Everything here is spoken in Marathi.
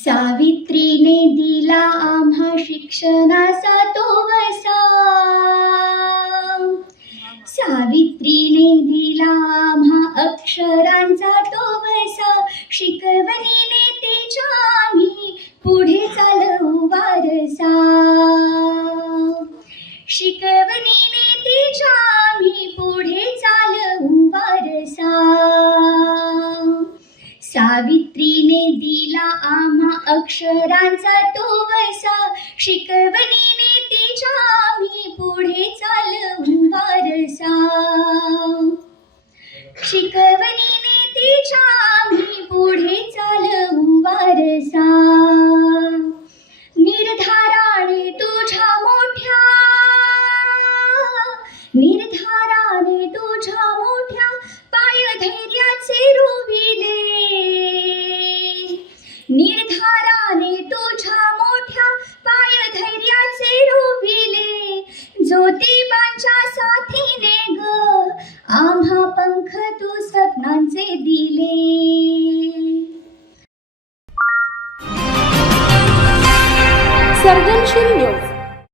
सावित्रीने दिला आम्हा शिक्षणाचा तो वसा, सावित्रीने दिला आम्हा अक्षरांचा तो वसा, शिकवणीने तिच्या आम्ही पुढे चालवू वारसा, शिकवणीने तिच्या आम्ही पुढे चालवू वारसा, सावित्रीने दिला आम्हा अक्षरांचा तो वसा, शिकवणीने तिच्या आम्ही पुढे चालवू वारसा, शिकवणीने तिच्या आम्ही पुढे चालवू वारसा, निर्धाराने तुझ्या मोठ्या, निर्धाराने तुझ्या मोठ्या पायधैर्याचे रोविले, निर्धाराने तुझ्या मोठ्या पायधैर्याचे रोविले, ज्योतिबांच्या साथीने ग आम्हा पंख तू स्वप्नांचे दिले. सर्जनशील न्यूज.